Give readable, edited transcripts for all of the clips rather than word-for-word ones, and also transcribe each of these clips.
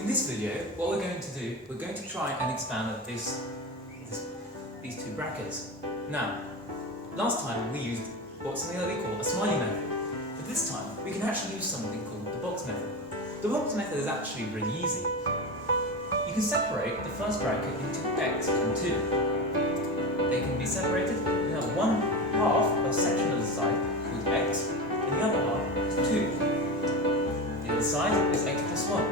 In this video, what we're going to do, we're going to try and expand these two brackets. Now, last time we used something that we call a smiley method, but this time we can actually use something called the box method. The box method is actually really easy. You can separate the first bracket into x and 2. They can be separated. You have one half of a section of the side called x, and the other half is 2. The other side is x plus 1.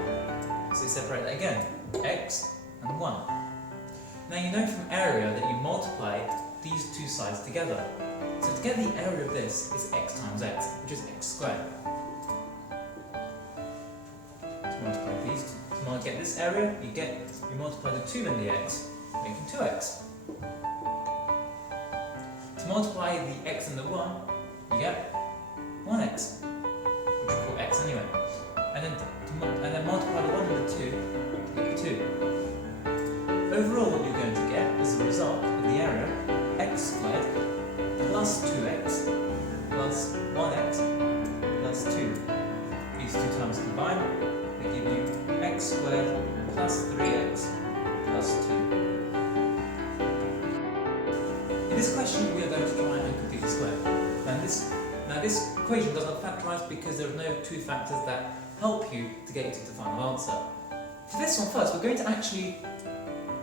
So you separate that again, x and 1. Now you know from area that you multiply these two sides together. So to get the area of this is x times x, which is x squared. To multiply these two. To get this area, you multiply the 2 and the x, making 2x. To multiply the x and the 1, you get 1x, which we call x anyway. And then multiply the 1 and the 2 to get the 2. Overall, what you're going to get is the result of the area x squared plus 2x plus 1x plus 2. These two terms combined, they give you x squared plus 3x plus 2. In this question, we are going to try and complete the square. Now this equation does not factorise because there are no two factors that help you to get you to the final answer. For this one first, we're going to actually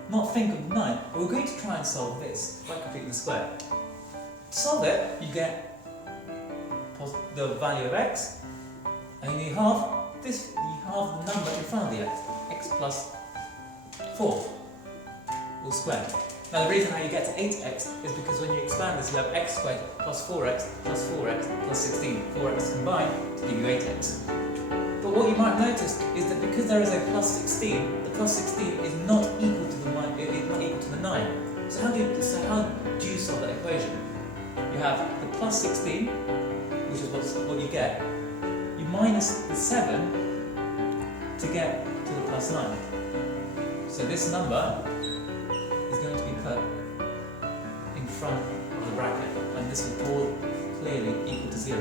not think of 9, but we're going to try and solve this by completing the square. To solve it, you get the value of x, and you halve the number in front of the x plus 4, all squared. Now the reason how you get to 8x is because when you expand this, you have x squared plus 4x plus 4x plus 16, 4x combined to give you 8x. But what you might notice is that because there is a plus 16, the plus 16 is not equal to the 9. So how do you solve that equation? You have the plus 16, which is what you get. You minus the 7 to get to the plus 9. So this number is going to be put in front of the bracket, and this will all clearly equal to 0.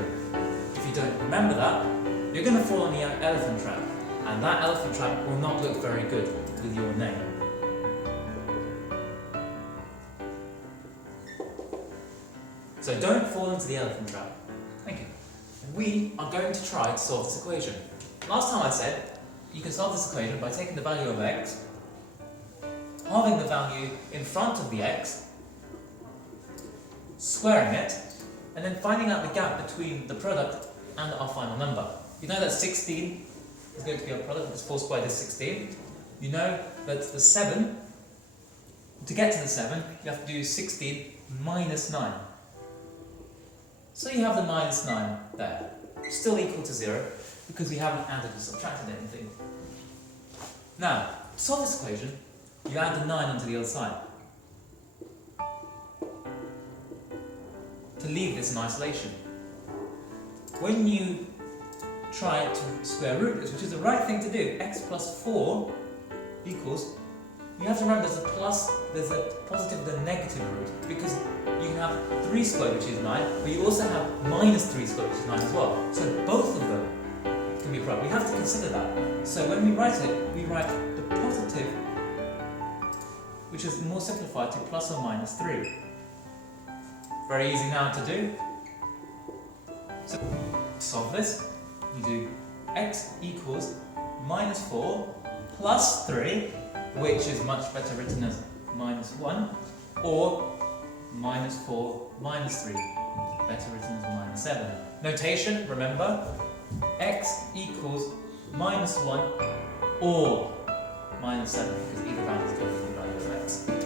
If you don't remember that, you're going to fall on the elephant trap, and that elephant trap will not look very good with your name. So don't fall into the elephant trap. Thank you. We are going to try to solve this equation. Last time I said you can solve this equation by taking the value of x, halving the value in front of the x, squaring it, and then finding out the gap between the product and our final number. You know that 16 is going to be our product because 4 squared is 16. You know that the 7, to get to the 7, you have to do 16 minus 9. So you have the minus 9 there. Still equal to 0 because we haven't added or subtracted anything. Now, to solve this equation, you add the 9 onto the other side to leave this in isolation. When you try to square root this, which is the right thing to do, x plus 4 equals, you have to remember there's a positive and a negative root, because you can have 3 squared, which is 9, but you also have minus 3 squared, which is 9 as well. So both of them can be a problem. We have to consider that. So when we write it, we write the positive, which is more simplified to plus or minus 3. Very easy now to do. So to solve this, you do x equals minus 4 plus 3, which is much better written as minus 1, or minus 4 minus 3, better written as minus 7. Notation, remember, x equals minus 1 or minus 7, because either value is going to be the value of x.